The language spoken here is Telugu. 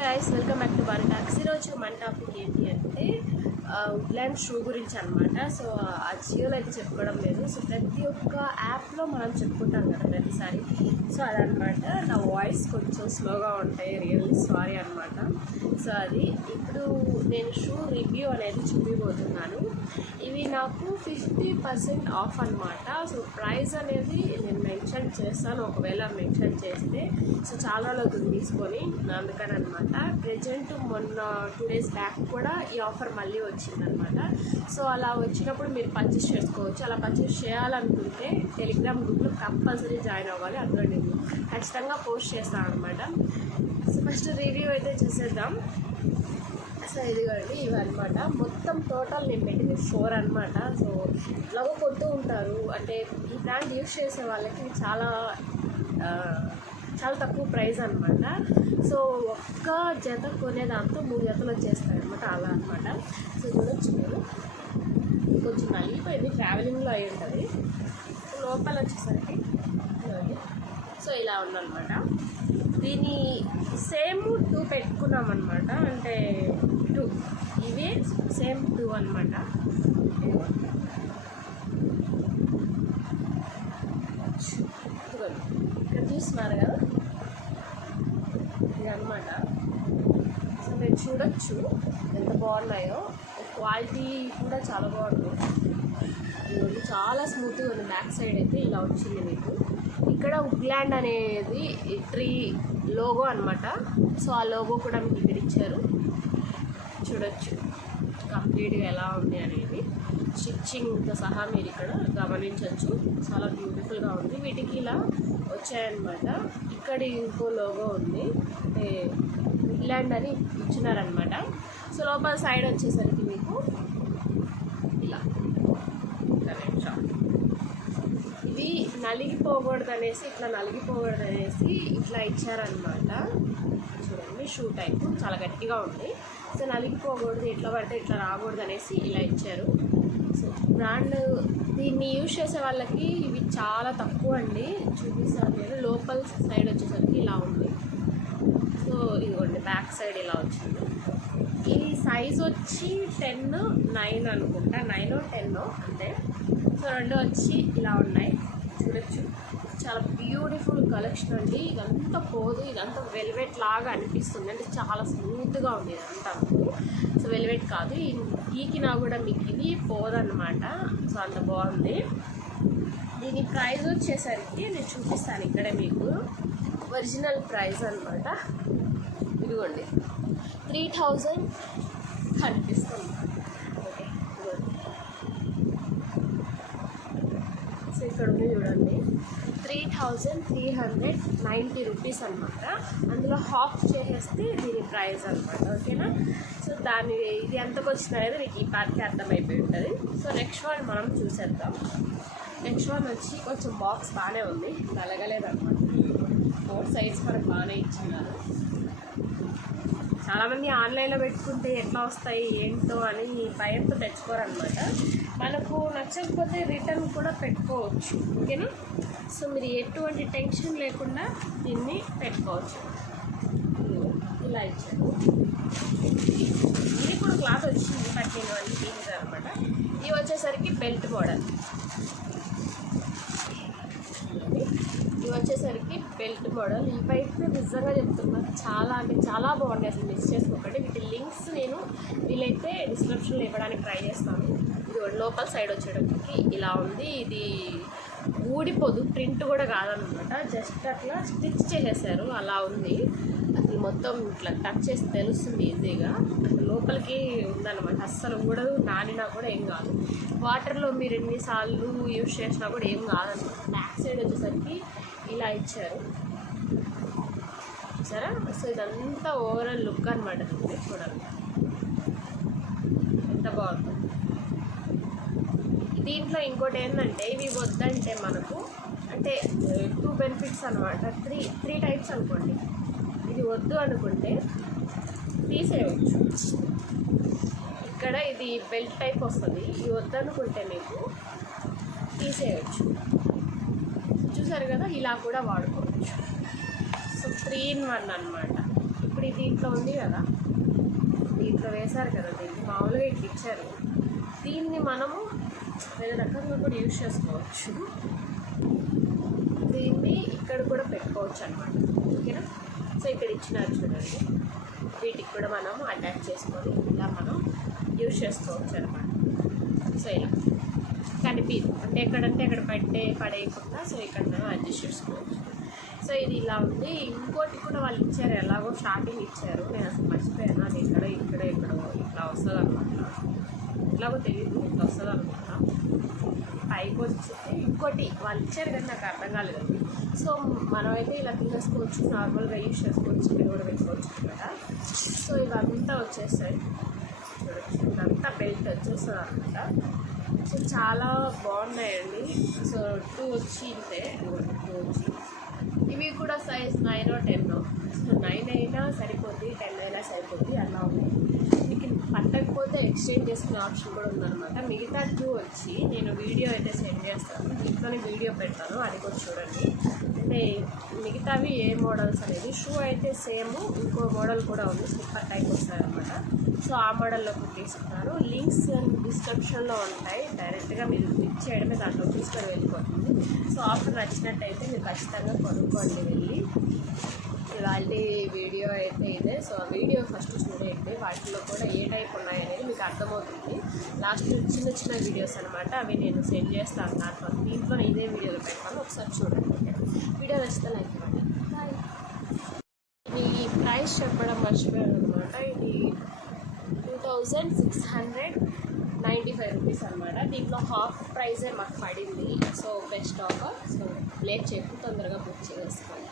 Guys welcome back to bar talks. ఈరోజు మన టాపిక్ ఏంటి అంటే వుడ్లాండ్ షూ గురించి అనమాట. సో ఆ జియోలో అయితే చెప్పుకోవడం లేదు. సో ప్రతి ఒక్క యాప్లో మనం చెప్పుకుంటాం కదా ప్రతిసారి. సో అదనమాట. నా వాయిస్ కొంచెం స్లోగా ఉంటాయి, రియల్లీ సారీ అనమాట. సో అది ఇప్పుడు నేను షూ రివ్యూ అనేది చూపిపోతున్నాను. ఇవి నాకు 50% ఆఫ్ అనమాట. సో ప్రైస్ అనేది నేను మెన్షన్ చేస్తాను, ఒకవేళ మెన్షన్ చేస్తే. సో చాలా రోజులు తీసుకొని అందుకని అనమాట. ప్రెజెంట్ మొన్న 2 days బ్యాక్ కూడా ఈ ఆఫర్ మళ్ళీ వచ్చిందనమాట. సో అలా వచ్చినప్పుడు మీరు పర్చేస్ చేసుకోవచ్చు. అలా పర్చేస్ చేయాలనుకుంటే టెలిగ్రామ్ గ్రూప్లో కంపల్సరీ జాయిన్ అవ్వాలి. అందులో నేను ఖచ్చితంగా పోస్ట్ చేస్తాను అనమాట. సో ఫస్ట్ రివ్యూ అయితే చేసేద్దాం. సో ఇదిగోండి ఇవన్నమాట. మొత్తం టోటల్ నేను పెట్టింది 4 అనమాట. సో ఇలాగో కొంటూ ఉంటారు, అంటే ఈ బ్రాండ్ యూజ్ చేసే వాళ్ళకి చాలా తక్కువ ప్రైస్ అనమాట. సో ఒక్క జత కొనేదాంతో 3 జతలు వచ్చేస్తాయి అనమాట, అలా అనమాట. సో చూడొచ్చు మీరు, కొంచెం నలిగిపోయింది, ట్రావెలింగ్లో అయి ఉంటుంది. సో లోపల వచ్చేసరికి సో ఇలా ఉందన్నమాట. దీని సేమ్ 2 పెట్టుకున్నాం అనమాట, అంటే 2 ఇవే సేమ్ 2 అనమాట. ఇక్కడ చూస్తున్నారు కదా, ఇది అనమాట. సో మీరు చూడొచ్చు ఎంత బాగున్నాయో. క్వాలిటీ కూడా చాలా బాగుంది. ఇది చాలా స్మూత్గా ఉంది. బ్యాక్ సైడ్ అయితే ఇలా వచ్చింది మీకు. ఇక్కడ వుడ్లాండ్ అనేది ట్రీ లోగో అనమాట. సో ఆ లోగో కూడా మీకు ఇక్కడ ఇచ్చారు, చూడొచ్చు కంప్లీట్గా ఎలా ఉంది అనేది. స్టిచ్చింగ్తో సహా మీరు ఇక్కడ గమనించవచ్చు. చాలా బ్యూటిఫుల్గా ఉంది. వీటికి ఇలా వచ్చాయన్నమాట. ఇక్కడ ఇంకో లోగో ఉంది, అంటే వుడ్లాండ్ అని ఇచ్చినారనమాట. సో లోపల సైడ్ వచ్చేసరికి మీకు ఇలా ఇవి నలిగిపోకూడదు అనేసి, ఇట్లా ఇచ్చారనమాట. చూడండి, షూ టైప్ చాలా గట్టిగా ఉంది. సో నలిగిపోకూడదు, ఎట్లా పడితే ఇట్లా రాకూడదు అనేసి ఇలా ఇచ్చారు. సో బ్రాండ్ దీన్ని యూజ్ చేసే వాళ్ళకి ఇవి చాలా తక్కువ అండి. చూపిస్తాను నేను. లోపల సైడ్ వచ్చేసరికి ఇలా ఉంది. సో ఇదిగోండి బ్యాక్ సైడ్ ఇలా వచ్చింది. ఈ సైజ్ వచ్చి 10, 9 అనుకుంటా, 9 or 10 అంతే. సో 2 వచ్చి ఇలా ఉన్నాయి, చూడొచ్చు. చాలా బ్యూటిఫుల్ కలెక్షన్ అండి. ఇదంతా పోదు, ఇదంతా వెల్వెట్ లాగా అనిపిస్తుంది, అంటే చాలా స్మూత్గా ఉంది ఇదంతా. సో వెల్వెట్ కాదు, ఈకినా కూడా మీకు ఇది పోదన్నమాట. సో అంత బాగుంది. దీని ప్రైస్ వచ్చేసరికి నేను చూపిస్తాను ఇక్కడే మీకు. ఒరిజినల్ ప్రైస్ అనమాట. ఇదిగోండి 3000 కనిపిస్తుంది. ఓకే, సో ఇక్కడ ఉంది చూడండి, 3390 రూపీస్ అనమాట. అందులో హాఫ్ చేసేస్తే దీని ప్రైస్ అనమాట. ఓకేనా? సో ఇది ఎంతకు వచ్చింది అనేది మీకు ఈ పార్ట్కి అర్థమైపోయి ఉంటుంది. సో నెక్స్ట్ వన్ మనం చూసేద్దాం. నెక్స్ట్ వన్ వచ్చి కొంచెం బాక్స్ బాగానే ఉంది, కలగలేదన్నమాట. 4 సైడ్స్ మనకు బాగానే ఇచ్చినారు. చాలామంది ఆన్లైన్లో పెట్టుకుంటే ఎట్లా వస్తాయి ఏంటో అని భయంతో తెచ్చుకోరనమాట. మనకు నచ్చకపోతే రిటర్న్ కూడా పెట్టుకోవచ్చు. ఓకేనా? సో మీరు ఎటువంటి టెన్షన్ లేకుండా దీన్ని పెట్టుకోవచ్చు. ఇలా ఇచ్చారు. ఇది కూడా క్లాత్ వచ్చింది, బట్ నేను అన్ని తీసాను అనమాట. ఇవి వచ్చేసరికి బెల్ట్ మోడల్. Belt model. ఇవైతే నిజంగా చెప్తున్నా, చాలా అంటే చాలా బాగున్నాయి. అసలు మిస్ చేసుకోకండి. వీటి లింక్స్ నేను వీలైతే డిస్క్రిప్షన్లో ఇవ్వడానికి ట్రై చేస్తాను. ఇది లోపల సైడ్ వచ్చేటప్పటికి ఇలా ఉంది. ఇది ఊడిపోదు, ప్రింట్ కూడా కాదనమాట, జస్ట్ అట్లా స్టిచ్ చేసేసారు, అలా ఉంది. అసలు మొత్తం ఇట్లా టచ్ చేసి తెలుస్తుంది ఈజీగా. లోపలికి ఉందన్నమాట, అస్సలు ఊడదు, నానినా కూడా ఏం కాదు. వాటర్లో మీరు ఎన్నిసార్లు యూజ్ చేసినా కూడా ఏం కాదన్నమాట. బ్యాక్ సైడ్ వచ్చేసరికి ఇలా ఇచ్చారు, సరే. సో ఇదంతా ఓవరాల్ లుక్ అనమాట. చూడండి ఎంత బాగుంది. దీంట్లో ఇంకోటి ఏంటంటే, ఇవి వద్దంటే మనకు అంటే 2 బెనిఫిట్స్ అనమాట. 3 టైప్స్ అనుకోండి. ఇది వద్దు అనుకుంటే తీసేయవచ్చు. ఇక్కడ ఇది బెల్ట్ టైప్ వస్తుంది. ఇది వద్దు అనుకుంటే మీకు తీసేయచ్చు. చూసారు కదా, ఇలా కూడా వాడుకోవచ్చు. సో 3 in 1 అనమాట. ఇప్పుడు దీంట్లో ఉంది కదా, దీంట్లో వేశారు కదా, దీన్ని మామూలుగా ఇట్లా ఇచ్చారు. దీన్ని మనము వేరే రకంగా కూడా యూజ్ చేసుకోవచ్చు. దీన్ని ఇక్కడ కూడా పెట్టుకోవచ్చు అనమాట. ఓకేనా? సో ఇక్కడ ఇచ్చినారు చూడండి, వీటికి కూడా మనము అటాచ్ చేసుకొని ఇలా మనం యూజ్ చేసుకోవచ్చు అనమాట. సో ఇలా కనిపించదు అంటే ఎక్కడంటే అక్కడ పడేయకుండా సో ఇక్కడ మనం అడ్జస్ట్ చేసుకోవచ్చు. సో ఇది ఇలా ఉంది. ఇంకోటి కూడా వాళ్ళు ఇచ్చారు, ఎలాగో స్టార్టింగ్ ఇచ్చారు, నేను అసలు మర్చిపోయాను. అది ఇక్కడ ఇట్లా వస్తుంది అనమాట. ఎలాగో తెలియదు, ఇట్లా వస్తుంది అనమాట. పైకి వచ్చేసి ఇంకోటి వాళ్ళు ఇచ్చారు కానీ నాకు అర్థం కాలేదు. సో మనమైతే ఇలా తీసేసుకోవచ్చు, నార్మల్గా యూజ్ చేసుకోవచ్చు, ఇక్కడ కూడా పెట్టుకోవచ్చు కదా. సో ఇవంతా వచ్చేస్తాయి చూడచ్చు, ఇదంతా బెల్ట్ వచ్చేస్తుంది అనమాట. సో చాలా బాగున్నాయండి. సో 2 వచ్చి ఇంతే, 2 వచ్చి ఇవి కూడా సైజ్ 9 or 10. సో 9 అయినా సరిపోద్ది, 10 అయినా సరిపోద్ది, అలా ఉంది. మీకు పట్టకపోతే ఎక్స్చేంజ్ చేసుకునే ఆప్షన్ కూడా ఉందన్నమాట. మిగతా 2 వచ్చి నేను వీడియో అయితే సెండ్ చేస్తాను, దీంట్లోనే వీడియో పెడతాను, అది కూడా చూడండి. అంటే మిగతావి ఏ మోడల్స్ అనేది, షూ అయితే సేమ్, ఇంకో మోడల్ కూడా ఉంది, స్లిప్పర్ టైప్ వస్తాయి అనమాట. సో ఆ మోడల్లో తీసుకున్నారు. లింక్స్ డిస్క్రిప్షన్లో ఉంటాయి, డైరెక్ట్గా మీరు క్లిక్ చేయడమే దాంట్లో తీసుకొని వెళ్ళిపోతుంది. సో ఆఫర్ నచ్చినట్టయితే మీరు ఖచ్చితంగా కొనుక్కోండి వెళ్ళి. ఇవాళ వీడియో అయితే ఇదే. సో ఆ వీడియో ఫస్ట్ చూడండి, వాటిలో కూడా ఏ టైప్ ఉన్నాయనేది మీకు అర్థమవుతుంది. లాస్ట్ చిన్న వీడియోస్ అనమాట, అవి నేను సెండ్ చేస్తాను దాంట్లో. దీంట్లో ఇదే వీడియోలో పెడతాను, ఒకసారి చూడండి. వీడియో నచ్చితే లైక్ ఇవ్వండి. బాయ్. ఇది ప్రైస్ చెప్పడం మర్చిపోయాను అనమాట. ఇది 2695 రూపీస్ అనమాట. దీంట్లో హాఫ్ ప్రైజే మాకు పడింది. So best offer. So late చేయకుండా తొందరగా బుక్ చేసుకోండి.